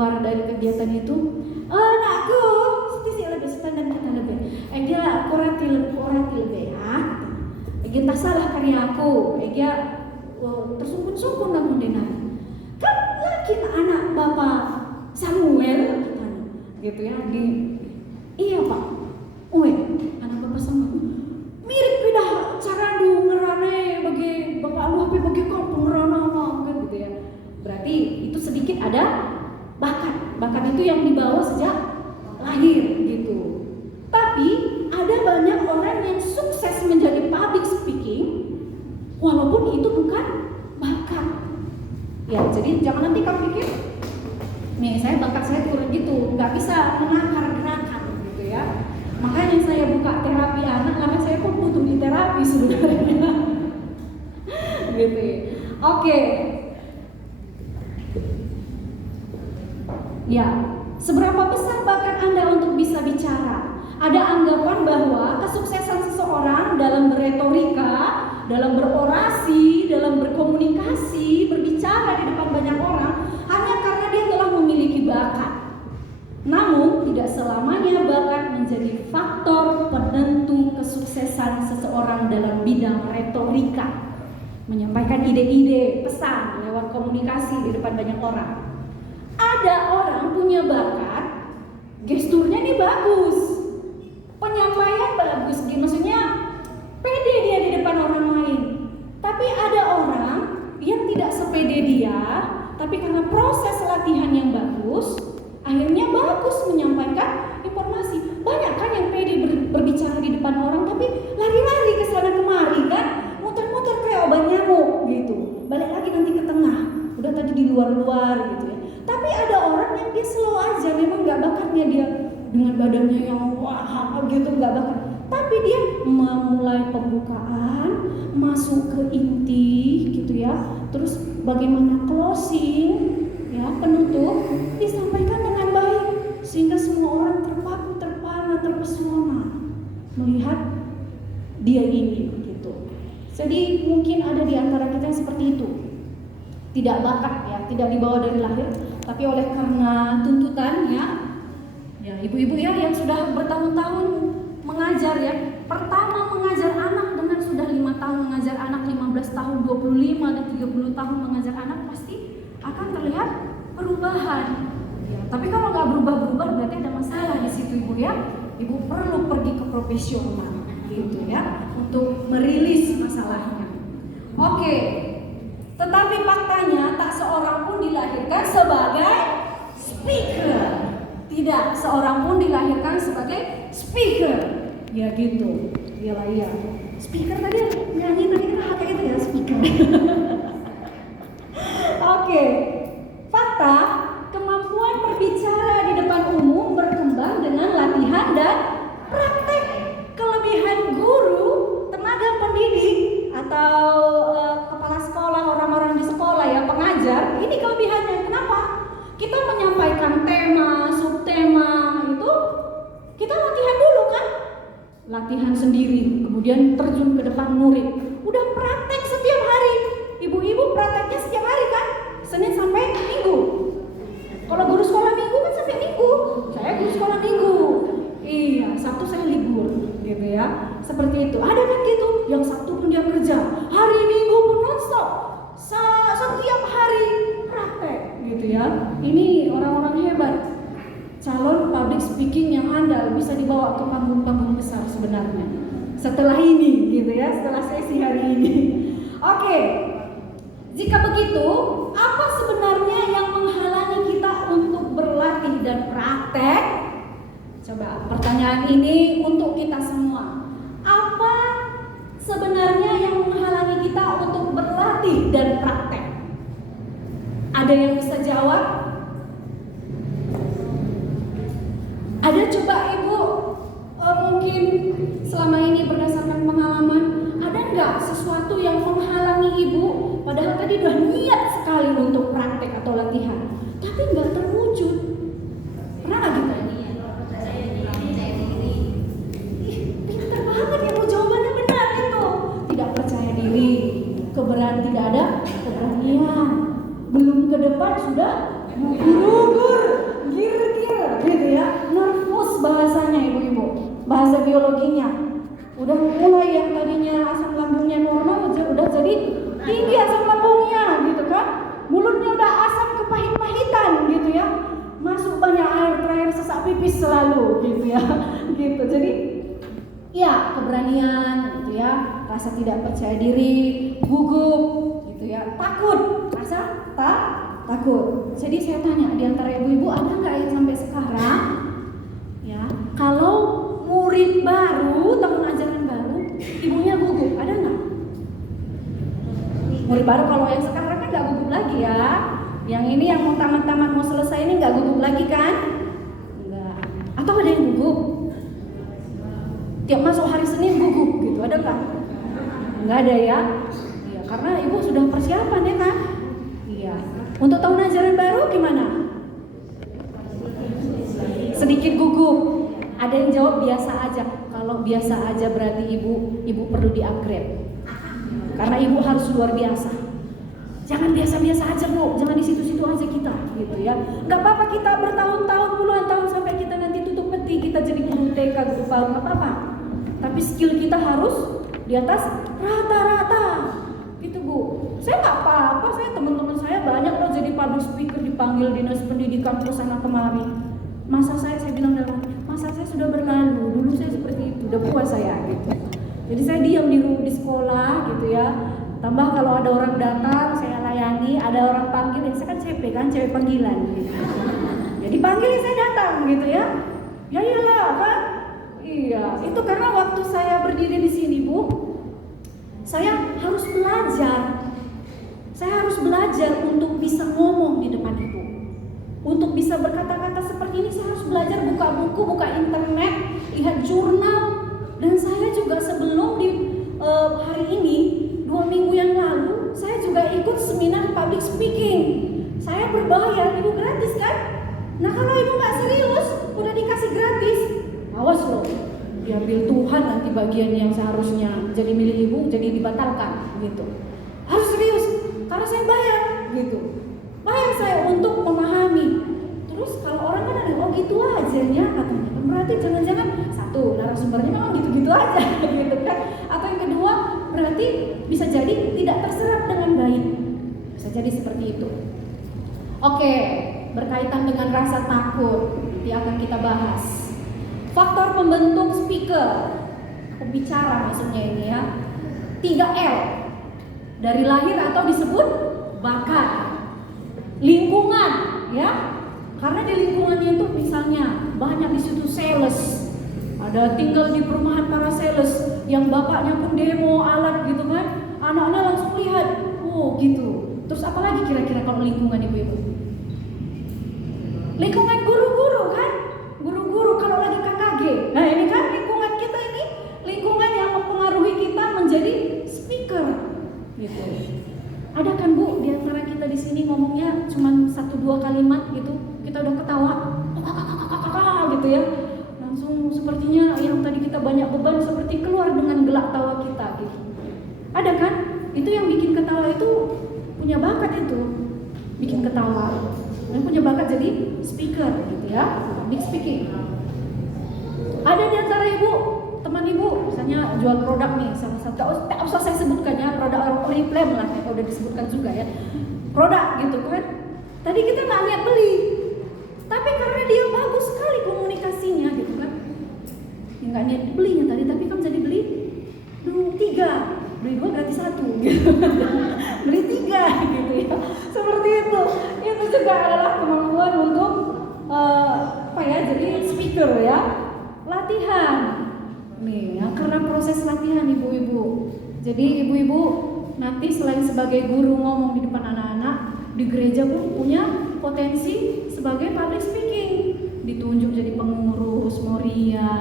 keluar dari kegiatan itu, nakku, sih lebih standar kita lebih, dia kurati lebih, tak salah karya aku, tersungkun-sungkun namun dengar. Kan lagi anak bapak Samuel, gitu ya, iya pak, anak bapak Samuel, mirip beda cara ngerane bagi bapak lu bagi kampung ngerana gitu ya. Berarti itu sedikit ada bakat itu yang dibawa sejak lahir gitu. Tapi ada banyak orang yang sukses menjadi public speaking walaupun itu bukan bakat. Ya, jadi jangan nanti kamu pikir, nih bakat saya turun gitu, nggak bisa menakar gerakan gitu ya. Makanya saya buka terapi anak karena saya pun butuh di terapi sebenarnya. Gitu ya. Oke. Ya, seberapa besar bakat Anda untuk bisa bicara? Ada anggapan bahwa kesuksesan seseorang dalam berretorika, dalam berorasi, dalam berkomunikasi, berbicara di depan banyak orang hanya karena dia telah memiliki bakat. Namun, tidak selamanya bakat menjadi faktor penentu kesuksesan seseorang dalam bidang retorika. Menyampaikan ide-ide, pesan lewat komunikasi di depan banyak orang. Ada orang punya bakat, gesturnya nih bagus, penyampaian bagus, maksudnya pede dia di depan orang lain. Tapi ada orang yang tidak sepede dia, tapi karena proses latihan yang bagus, akhirnya bagus menyampaikan informasi. Banyak kan yang pede berbicara di depan orang, tapi lari-lari ke sana kemari kan, muter-muter kayak obat nyamuk gitu. Balik lagi nanti ke tengah, udah tadi di luar-luar gitu ya. Tapi ada orang yang dia slow aja, memang nggak bakatnya dia dengan badannya yang wah gitu, nggak bakat. Tapi dia memulai pembukaan, masuk ke inti gitu ya. Terus bagaimana closing, ya penutup disampaikan dengan baik sehingga semua orang terpaku, terpana, terpesona melihat dia ini gitu. Jadi mungkin ada di antara kita yang seperti itu. Tidak bakat ya, tidak dibawa dari lahir, tapi oleh karena tuntutan ya ibu-ibu ya yang sudah bertahun-tahun mengajar ya. Pertama mengajar anak dengan sudah 5 tahun mengajar anak, 15 tahun, 25 dan 30 tahun mengajar anak, pasti akan terlihat perubahan. Ya, tapi kalau nggak berubah-berubah berarti ada masalah di situ ibu ya. Ibu perlu pergi ke profesional gitu ya untuk merilis masalahnya. Oke. Tetapi faktanya tak seorang pun dilahirkan sebagai speaker. Tidak seorang pun dilahirkan sebagai speaker. Ya gitu. Iyalah iya. Speaker tadi nyanyi tadi kita pakai itu ya speaker. Oke. Fakta, kemampuan berbicara di depan umum berkembang dengan latihan dan praktek. Kelebihan guru, tenaga pendidik atau kepala sekolah, orang-orang di sekolah ya, pengajar, ini kelebihannya. Kenapa? Kita menyampaikan tema, subtema itu kita latihan dulu kan? Latihan sendiri, kemudian terjun ke depan murid. Udah praktek setiap hari. Ibu-ibu prakteknya setiap hari kan? Senin sampai Minggu. Kalau guru sekolah Minggu kan sampai Minggu. Saya guru sekolah Minggu. Iya, Sabtu saya libur gitu ya. Seperti itu. Ada kan gitu, yang Sabtu pun dia kerja, hari Minggu pun nonstop. Setiap hari praktek gitu ya. Ini orang-orang hebat. Calon public speaking yang handal bisa dibawa ke panggung-panggung besar sebenarnya. Setelah ini gitu ya, setelah sesi hari ini. Oke. Jika begitu, apa sebenarnya yang menghalangi kita untuk berlatih dan praktek? Coba pertanyaan ini untuk kita semua. Apa sebenarnya yang menghalangi kita untuk berlatih dan praktek? Ada yang bisa jawab? Ada coba ibu mungkin selama ini berdasarkan pengalaman, ada nggak sesuatu yang menghalangi ibu? Padahal tadi udah niat sekali untuk praktek atau latihan, tapi nggak terwujud. Pernah nggak gitu? Pintar banget ibu, jawabannya benar itu. Tidak percaya diri, tidak ada keberanian. Belum ke depan sudah gugur. belajar biologinya. Udah mulai yang tadinya asam lambungnya normal udah jadi tinggi asam lambungnya gitu kan. Mulutnya udah asam kepahit-pahitan gitu ya. Masuk banyak air, terakhir sesak pipis selalu gitu ya. Gitu. Jadi ya keberanian gitu ya, rasa tidak percaya diri, gugup gitu ya, takut, rasa takut. Jadi saya tanya di antara ibu-ibu ada nggak yang sampai sekarang ya kalau murid baru, tahun ajaran baru, ibunya gugup, ada nggak? Murid baru kalau yang sekarang kan nggak gugup lagi ya. Yang ini yang mau tamat-tamat mau selesai ini nggak gugup lagi kan? Enggak. Atau ada yang gugup? Tiap masuk hari Senin gugup gitu, ada nggak? Nggak ada ya? Iya, karena ibu sudah persiapan ya kan? Iya. Untuk tahun ajaran baru gimana? Sedikit gugup. Ada yang jawab biasa aja. Kalau biasa aja berarti ibu perlu di-upgrade. Karena ibu harus luar biasa. Jangan biasa-biasa aja bu, jangan di situ-situ aja kita, gitu ya. Nggak apa-apa kita bertahun-tahun, puluhan tahun sampai kita nanti tutup peti, kita jadi guru TK, guru PAUD, nggak apa-apa. Tapi skill kita harus di atas rata-rata, gitu bu. Saya nggak apa-apa, teman-teman saya banyak loh jadi public speaker, dipanggil dinas pendidikan ke sana kemari. Masa saya bilang dalam, masa saya sudah berlalu, dulu saya seperti itu, udah puas saya gitu. Jadi saya diam di sekolah gitu ya. Tambah kalau ada orang datang, saya layani, ada orang panggil, ya saya kan CP kan, cewek panggilan gitu. Jadi panggil saya datang gitu ya. Ya iyalah kan? Iya, itu karena waktu saya berdiri di sini Bu, saya harus belajar. Saya harus belajar untuk bisa ngomong di depan Ibu. Untuk bisa berkata-kata seperti ini saya harus belajar buka buku, buka internet, lihat jurnal. Dan saya juga sebelum di hari ini 2 minggu yang lalu saya juga ikut seminar public speaking. Saya berbayar, ibu gratis kan? Nah kalau ibu nggak serius, udah dikasih gratis, awas loh, diambil Tuhan nanti bagian yang seharusnya jadi milik ibu jadi dibatalkan gitu. Harus serius, karena saya bayar gitu. Bayar saya untuk memahami. Terus kalau orang kan ada, oh gitu aja ya katanya. Berarti jangan-jangan satu narasumbernya memang gitu-gitu aja gitu kan? Atau yang kedua berarti bisa jadi tidak terserap dengan baik. Bisa jadi seperti itu. Oke, berkaitan dengan rasa takut nanti akan kita bahas. Faktor pembentuk speaker, pembicara maksudnya ini ya. 3L. Dari lahir atau disebut bakat. Lingkungan ya. Karena di lingkungannya itu misalnya banyak di situ sales, ada tinggal di perumahan para sales yang bapaknya pun demo alat gitu kan, anaknya langsung lihat, oh gitu. Terus apalagi kira-kira kalau lingkungan ibu-ibu? Lingkungan guru-guru kan, guru-guru kalau lagi KKG. Nah ini kan lingkungan kita ini, lingkungan yang mempengaruhi kita menjadi speaker, gitu. Ada kan Bu di antara kita di sini ngomongnya cuma 1-2 kalimat gitu? Kita udah ketawa, gitu ya. Langsung sepertinya yang tadi kita banyak beban seperti keluar dengan gelak tawa kita gitu. Ada kan? Itu yang bikin ketawa itu punya bakat itu, bikin ketawa. Dan punya bakat jadi speaker gitu ya, public speaking. Ada di antara ibu, teman ibu, misalnya jual produk nih, salah satu, tak usah saya sebutkan ya, produk Oriflame lah, ya, udah disebutkan juga ya. Produk gitu kan. Tadi kita nggak niat beli. Tapi karena dia bagus sekali komunikasinya gitu kan, ya nggak niat belinya tadi, tapi kan jadi beli 3, beli 2 gratis 1 gitu. Beli 3 gitu ya, seperti itu. Itu juga adalah kemampuan untuk jadi speaker ya. Latihan nih ya, karena proses latihan ibu-ibu. Jadi ibu-ibu nanti selain sebagai guru ngomong di depan anak-anak, di gereja pun punya potensi sebagai public speaking, ditunjuk jadi pengurus Moria,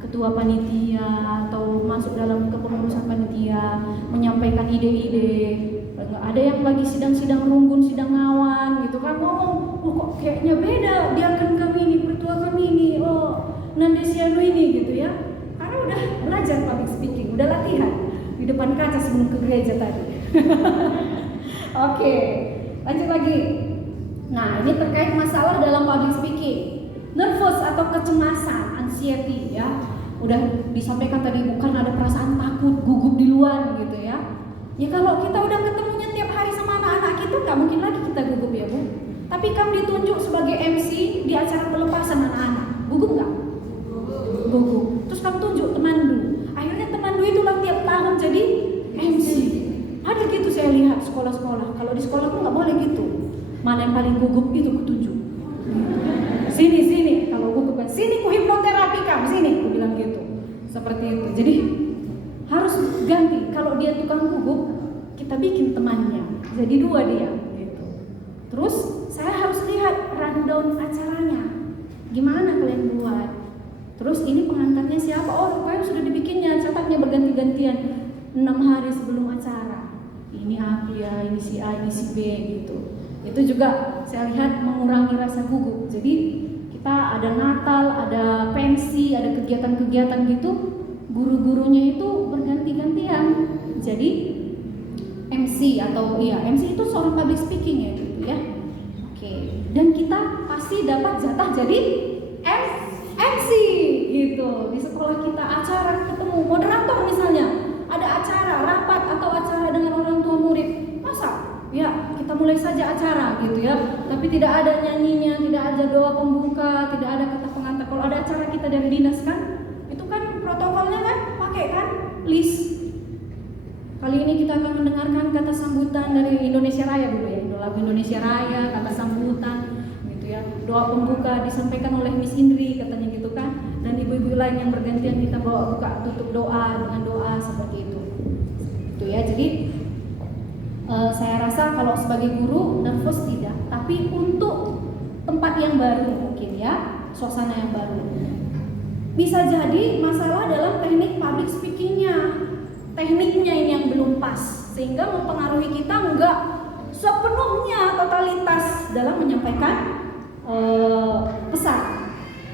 ketua panitia atau masuk dalam kepengurusan panitia, menyampaikan ide-ide. Ada yang lagi sidang-sidang runggun, sidang ngawan gitu kan, ngomong, oh kok kayaknya beda, diakan kami ini, pertua kami ini, oh Nandesiano ini gitu ya. Karena udah belajar public speaking, udah latihan di depan kaca sebelum ke gereja tadi. Oke, lanjut lagi. Nah, ini terkait masalah dalam public speaking. Nervous atau kecemasan, anxiety ya. udah disampaikan tadi bukan ada perasaan takut, gugup di luar gitu ya. Ya kalau kita udah ketemunya tiap hari sama anak-anak kita, nggak mungkin lagi kita gugup ya Bu. Tapi kamu ditunjuk sebagai MC di acara pelepasan anak-anak, gugup nggak? Gugup. Terus kamu tunjuk temandu, akhirnya temandu itulah tiap tahun jadi MC. Ada gitu saya lihat sekolah-sekolah. Kalau di sekolahku nggak boleh gitu. Mana yang paling gugup itu kutunjuk. Sini, kalau gugup kan sini ku hipnoterapi kamu, sini ku bilang gitu. Seperti itu. Jadi harus ganti. Kalau dia tukang gugup, kita bikin temannya. Jadi dua dia gitu. Terus saya harus lihat rundown acaranya. Gimana kalian buat? Terus ini pengantarnya siapa? Oh, rupanya sudah dibikinnya, catatnya berganti-gantian 6 hari sebelum acara. Ini aku ya, ini si A, ini si B gitu. Itu juga saya lihat mengurangi rasa gugup. Jadi kita ada Natal, ada pensi, ada kegiatan-kegiatan gitu. Guru-gurunya itu berganti-gantian. Jadi MC atau MC itu seorang public speaking ya gitu ya. Oke. Dan kita pasti dapat jatah jadi MC gitu. Di sekolah kita acara ketemu moderator misalnya, ada acara rapat atau acara dengan orang tua murid. Masa? Ya, kita mulai saja acara gitu ya. Tapi tidak ada nyanyinya, tidak ada doa pembuka, tidak ada kata pengantar. Kalau ada acara kita dari dinas kan, itu kan protokolnya kan pakai kan list. Kali ini kita akan mendengarkan kata sambutan dari Indonesia Raya dulu ya, lagu Indonesia Raya, kata sambutan gitu ya. Doa pembuka disampaikan oleh Miss Indri katanya gitu kan. Dan ibu-ibu lain yang bergantian kita bawa buka tutup doa dengan doa seperti itu. Itu ya. Jadi saya rasa kalau sebagai guru nervous tidak, tapi untuk tempat yang baru mungkin ya, suasana yang baru. Bisa jadi masalah dalam teknik public speakingnya, tekniknya ini yang belum pas, sehingga mempengaruhi kita enggak sepenuhnya totalitas dalam menyampaikan pesan.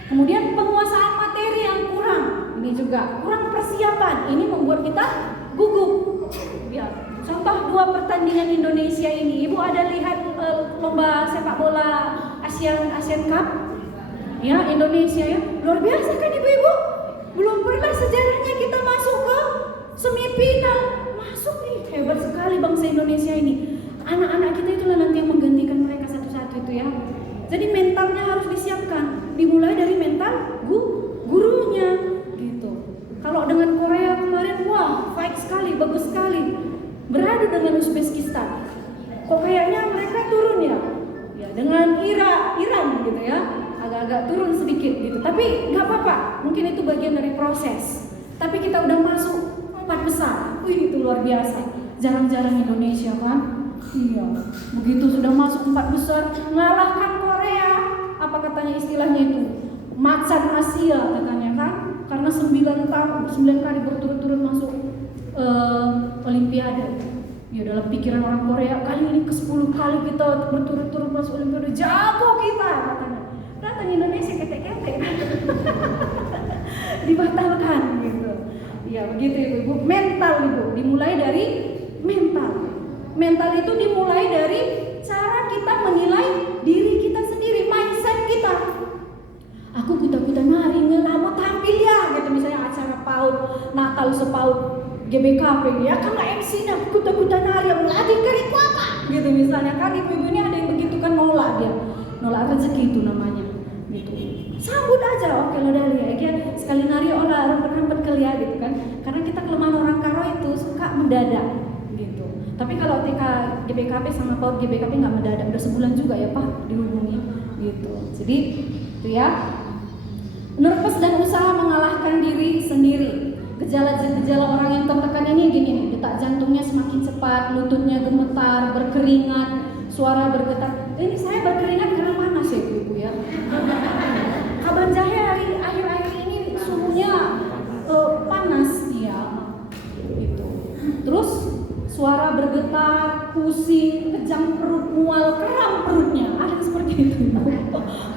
Kemudian penguasaan materi yang kurang, ini juga kurang persiapan, ini membuat kita gugup. Ya, contoh 2 pertandingan Indonesia ini, Ibu ada lihat lomba sepak bola Asian Cup? Ya, Indonesia ya, luar biasa kan Ibu-ibu? Belum pernah sejarahnya kita masuk ke semifinal, masuk nih, hebat sekali bangsa Indonesia ini. Anak-anak kita itulah nanti yang menggantikan mereka satu-satu itu ya. Jadi mentalnya harus disiapkan, dimulai dari mental gurunya gitu. Kalau dengan Korea kemarin, wah fight sekali, bagus sekali, beradu dengan Uzbekistan. Kok kayaknya mereka turun ya? Ya dengan Iran gitu ya, agak-agak turun sedikit gitu. Tapi nggak apa-apa, mungkin itu bagian dari proses. Tapi kita udah masuk 4 besar, wih itu luar biasa. Jarang-jarang Indonesia kan? Iya, begitu sudah masuk 4 besar, ngalahkan Korea. Apa katanya istilahnya itu? Macan Asia katanya kan? Karena 9 kali berturut-turut masuk Olimpiade. Ya dalam pikiran orang Korea, kali ini ke-10 kali kita berturut-turut masuk Olimpiade, jago kita katanya. Datang Indonesia ketek-ketek. Dibatalkan gitu. Ya begitu Ibu. Mental Ibu, dimulai dari mental. Mental itu dimulai dari cara kita menilai diri kita sendiri, mindset kita. Aku kuda-kuda nari, mau tampil ya gitu, misalnya acara PAUD, Natal sepaud GBKP ya, kan MC nya kuda-kuda nari, melatih keriku apa gitu misalnya kan. Ibu-ibu ini ada yang begitu kan, nolak rezeki itu namanya gitu. Sambut aja, oke lo dari ya, sekali nari olah rempet-rempet kali ya gitu kan. Karena kita kelemahan orang Karo itu suka mendadak gitu. Tapi kalau TK GBKP sama PAUD GBKP nggak mendadak, udah sebulan juga ya Pak dihubungi gitu. Jadi itu ya. Nervous dan usaha mengalahkan diri sendiri. Gejala-gejala orang yang tertekan ini gini, detak jantungnya semakin cepat, lututnya gemetar, berkeringat, suara bergetar. Ini saya berkeringat karena panas ya Ibu ya. Kaban Jahe akhir-akhir ini suhunya panas ya. Gitu. Terus suara bergetar, pusing, kejang perut, mual, kram perutnya. Ada seperti itu.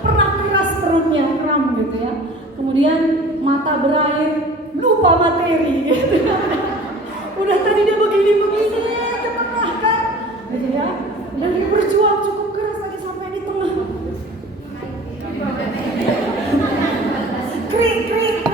Pernah keras perutnya, kram gitu ya. Kemudian mata berair, lupa materi gitu. Udah tadi dia begini-begini, ke tengah kan gitu ya. Dan berjuang cukup keras lagi sampai di tengah. Krik-krik.